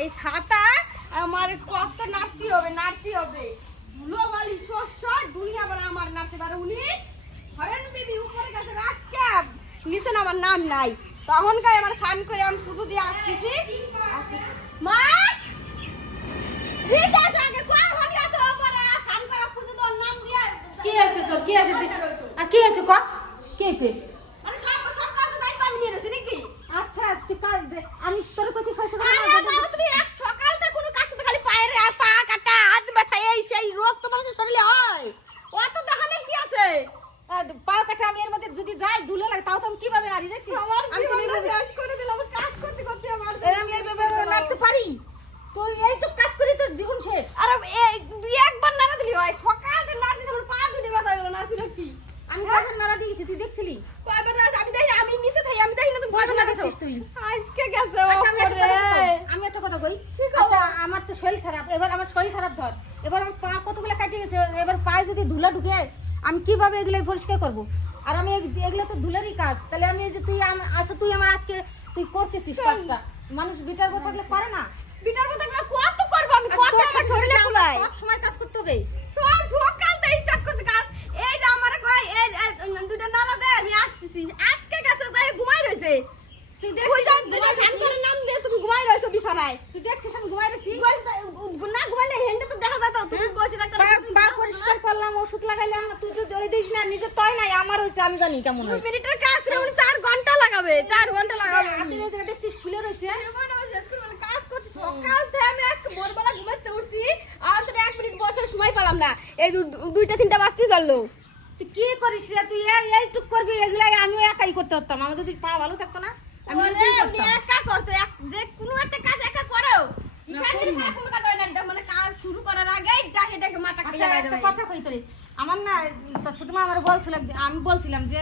এই ছাতা আমার কত নাড়তে হবে নাড়তে হবে। ধুলো বালি শস্য দুনিয়া বলে আমার নাড়তে পারে উনি হরেন বিবি উপরে গেছে রাজক্যাব। নিচে না আমার নাম নাই। তখনকার আমার স্নান করে আমি পুজো দিয়ে আসতেছি। আসতেছি। মা! কি আছে তোর? কি আছে আর কি আছে ক কি আছে মানে সব সব কাজ দায়িত্ব আমি নিয়ে নিয়েছি নাকি আচ্ছা তুই কাজ দে আমি তোর কাছে ছয়শো টাকা আরে বাবা, তুমি এক সকালটা কোনো কাজ করতে খালি পায়ের আর পা কাটা হাত ব্যথা এই সেই রোগ তো হয় অত দেখানোর কি আছে? পা কাটা আমি এর মধ্যে যদি যাই ধুলে লাগে তাও তো আমি কীভাবে নাড়ি যাচ্ছি আমি শেষ করে দিলাম কাজ করতে করতে আমার আমি এইভাবে নাড়তে পারি? তুই এইটুক কাজ করি তোর জীবন শেষ। আর দুই একবার নাড়া দিলি হয় সকাল নাড়া দিছি আমার পা দুটি ব্যথা হলো না ফিরে কি আমি কখন নাড়া দিয়েছি তুই দেখছিলি? কয়বার নাড়া আমি দেখি আমি নিচে থাকি আমি দেখি না তুমি বসে কখন না তুই? আজকে গেছে আচ্ছা, আমি একটা ওপরে। কথা বলব। আমি একটা কথা কই কি খবর? আচ্ছা আমার তো শরীর খারাপ। এবার আমার শরীর খারাপ ধর। এবার আমার পা কতগুলো কাটিয়ে গেছে? এবার পায়ে যদি ধুলা ঢুকে আমি কীভাবে এগুলো পরিষ্কার করব? আর আমি এগুলো তো ধুলারই কাজ। তাহলে আমি এই যে তুই আচ্ছা তুই আমার আজকে তুই করতেছিস কাজটা। মানুষ বিটার কথা থাকলে পারে না? বিটার কথা না, কত করব আমি? কত আমার শরীরে শরীরে সব সময় কাজ করতে হবে। সব সকাল থেকে স্টার্ট করছে কাজ। এই যে আমারে কয় এই দুটো নাড়া দে আমি আসতেছি। আজকে গেছে তাই ঘুমাই রইছে তুই দেখছিস নাম দিয়ে তুমি ঘুমাই রইছো বিছানায়। তুই দেখছিস আমি ঘুমাই রয়েছি ঘুমাই- না ঘুমাইলে হেন্ডে তো দেখা যেত তুমি বসে থাকতে পা পা পরিষ্কার করলাম ওষুধ লাগাইলাম তুই তো না নিজে তয় নাই আমার হয়েছে আমি জানি কেমন হয় মিনিটের কাজ রে উনি চার ঘণ্টা লাগাবে চার ঘণ্টা লাগাবে আপনি এই জায়গায় দেখছিস ফুলে রয়েছে। আমি শেষ মানে কাজ করছি সকাল থেকে আমি আজকে ভোরবেলা ঘুমাতে উঠছি আর তো মিনিট বসার সময় পেলাম না। এই দুইটা তিনটা বাজতে চলল। তুই কি করিস রে তুই এই এইটুক করবি এগুলো আমিও একাই করতে পারতাম আমার যদি পা ভালো থাকতো না আমি একা করতো যে কোনো একটা কাজ একা করো। কোনো কাজ হয় না মানে কাজ শুরু করার আগেই ডাকে ডাকে মাথা আচ্ছা কথা কই তোরে আমার না ছোট মা আমার বলছিল আমি বলছিলাম যে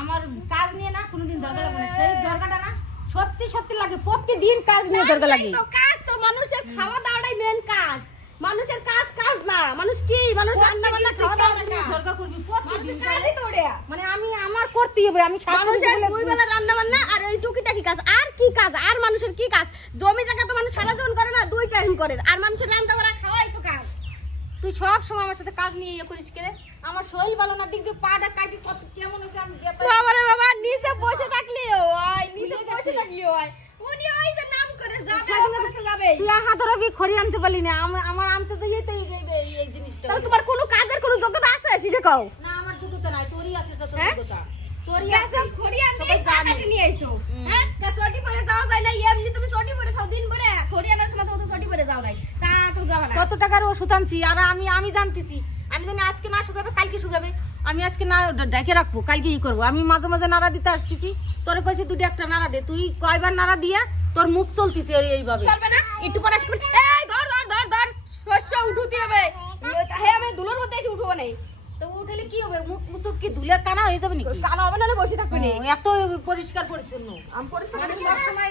আমার কাজ নিয়ে না কোনোদিন দরকার লাগে না। সেই দরকারটা না সত্যি সত্যি লাগে প্রতিদিন কাজ নিয়ে দরকার লাগে। কাজ তো মানুষের খাওয়া দাওয়াটাই মেন কাজ। মানুষের কাজ কাজ না মানুষ কি? মানুষ রান্না বান্না খাওয়া দাওয়া কাজ নিয়ে দরকার করবি প্রতিদিন। কাজই তো মানে আমি আমার করতেই হবে আমি মানুষের দুই বেলা রান্না বান্না আর এই টুকিটাকি কাজ। আর কি কাজ? আর মানুষের কি কাজ? জমি জায়গা তো মানুষ সারা জীবন করে না দুই টাইম করে। আর মানুষের রান্না করা খাওয়াই তুই সব সময় আমার সাথে কাজ নিয়ে ইয়ে করিস কেন আমার শরীর ভালো না দিক দিয়ে পাটা কাটি কত কেমন হচ্ছে আমি বাবা রে বাবা নিচে বসে থাকলেও হয় নিচে বসে থাকলেও হয় উনি ওই যে নাম করে যাবে ও করে তো যাবে। তুই হাত ধরবি খড়ি আনতে পারলি না আমার আমার আনতে তো এই এই- এই জিনিসটা। তাহলে তোমার কোনো কাজের কোনো যোগ্যতা আছে? সেটা কও। না আমার যোগ্যতা নাই তোরই আছে যত হ্যাঁ? যোগ্যতা। তোরই আছে খড়ি আনতে কাটি নিয়ে আইছো। হ্যাঁ তা চটি পরে যাও যায় না এমনি তুমি চটি পরে থাও দিন পরে খড়ি আনার সময় তো চটি পরে যাও নাই তা তো যাবে না কত টাকার ওষুধ আনছি? আর আমি আমি জানতেছি। আমি জানি আজকে না শুকাবে কালকে শুকাবে। আমি আজকে না ডেকে রাখব কালকে ই করব। আমি মাঝে মাঝে নাড়া দিতে আসছি কি তোর কইছি দুটি একটা নাড়া দে। তুই কয়বার নাড়া দিয়া তোর মুখ চলতিছে এই- এইভাবে। চলবে না? একটু পরে আসবে এই ধর ধর ধর ধর। শস্য উঠুতে হবে হ্যাঁ আমি দুলোর মধ্যে এসে উঠবো না। তো উঠলে কি হবে? মুখ মুখ কি ধুলে কানা হয়ে যাবে নাকি? কালো হবে না হলে বসে থাকবে না এত পরিষ্কার পরিচ্ছন্ন। আমি পরিষ্কার মানে সবসময়।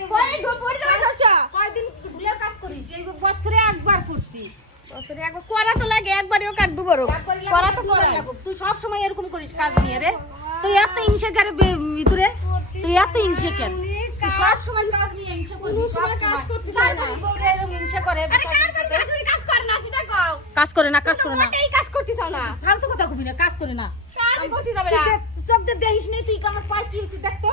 কয়দিন ধুলে কাজ করিস? এই বছরে একবার করছিস। বছরে একবার। করা তো লাগে একবারও কাট দুবারও করা তো করা লাগুক। তুই সব সময় এরকম করিস কাজ নিয়ে রে। তুই এত হিংসে করে ভিতরে তুই এত হিংসে কেন সব সময় কাজ নিয়ে হিংসে করবি সব কাজ করতে তার না। হিংসে করে আরে কার কাজ করে না সেটা কও। কাজ করে না কাজ করে না। কাজ করতে চাও না। কবি না কাজ করে না। কাজই করতে যাবে তুই না দেখ, চোখ দেখিস নি তুই আমার পায়ে কি হয়েছে দেখ তো।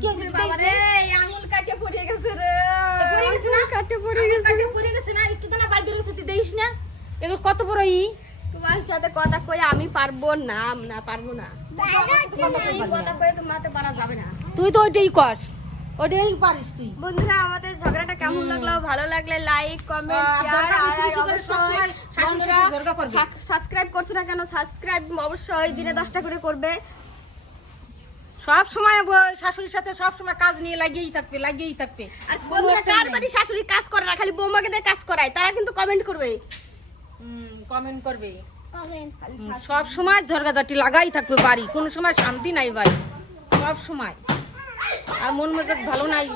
কি হয়েছে বাবা রে আঙুল কাটে পড়ে গেছে রে। পড়ে গেছে না? কাটে পড়ে গেছে। কাছে পড়ে গেছে না? একটু তো না বাইরে রয়েছে তুই দেখিস না? এগুলো কত বড় ই? তোমার সাথে কথা কই আমি পারব না না পারব না। তো পারা যাবে না। তুই তো ওইটাই কর। ওইটাই পারিস তুই। বন্ধুরা আমাদের ঝগড়াটা কেমন লাগল? ভালো লাগলে লাইক কমেন্ট শেয়ার আর বন্ধুরা। সাবস্ক্রাইব করছ না কেন? সাবস্ক্রাইব অবশ্যই দিনে দশটা করে করবে। সব সময় শাশুড়ির সাথে সব সময় কাজ নিয়ে লাগিয়েই থাকবে লাগিয়েই থাকবে। আর বন্ধুরা কার বাড়ি শাশুড়ি কাজ করে না? খালি বৌমাকে দিয়ে কাজ করায়। তারা কিন্তু কমেন্ট করবে। হুম, কমেন্ট করবে। সব সময় ঝরগাঝাটি লাগাই থাকবে বাড়ি। কোনো সময় শান্তি নাই বাড়ি। সব সময়। আর মন মেজাজ ভালো নাই।